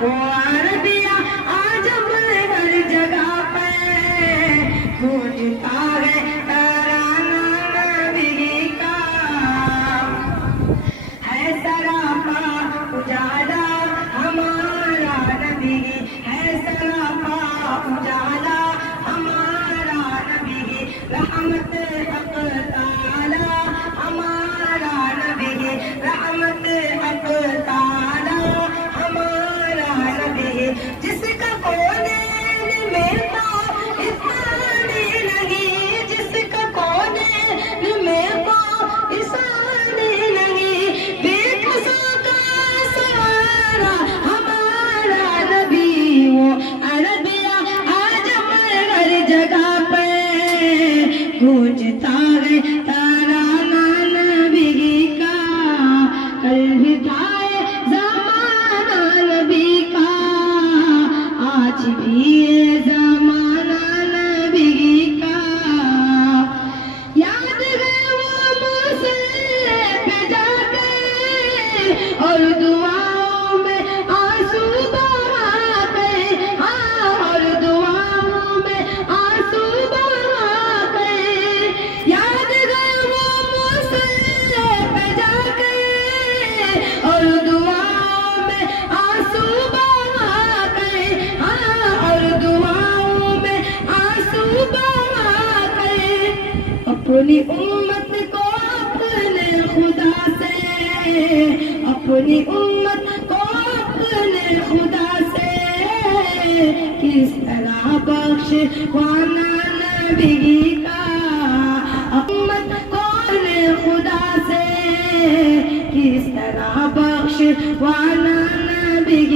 वो अरबिया आज हर जगह पे गूंजता है तराना नबी का, है सरापा उजाला हमारा नबी, है सरापा उजाला हमारा नबी, रहमत हक ताला हमारा नबी, रहमत हक ताला हमारा नबी, जिसका कोने में तो इसानी नहीं, जिसका कोने में तो इसानी नहीं, बेकसों का सहारा हमारा नबी, वो अरबिया आज हर जगह पे गूंजता है तराना नबी का, कल भी था ज़माना नबी का, आज भी है ज़माना नबी का। याद है वो मुसल्ले पे जाके और दुआओं में आंसू बहाते, हाँ और दुआओं में आंसू बहाते, याद है वो मुसल्ले पे जाके और दुआओं में आंसू बहाते, हाँ और दुआओं में आंसू बहाते, अपनी उम्मत को अपने खुदा से, अपनी उम्मत को अपने खुदा से किस तरह बख्शवाना नबी का, उम्मत को अपने खुदा से किस तरह बख्शवाना नबी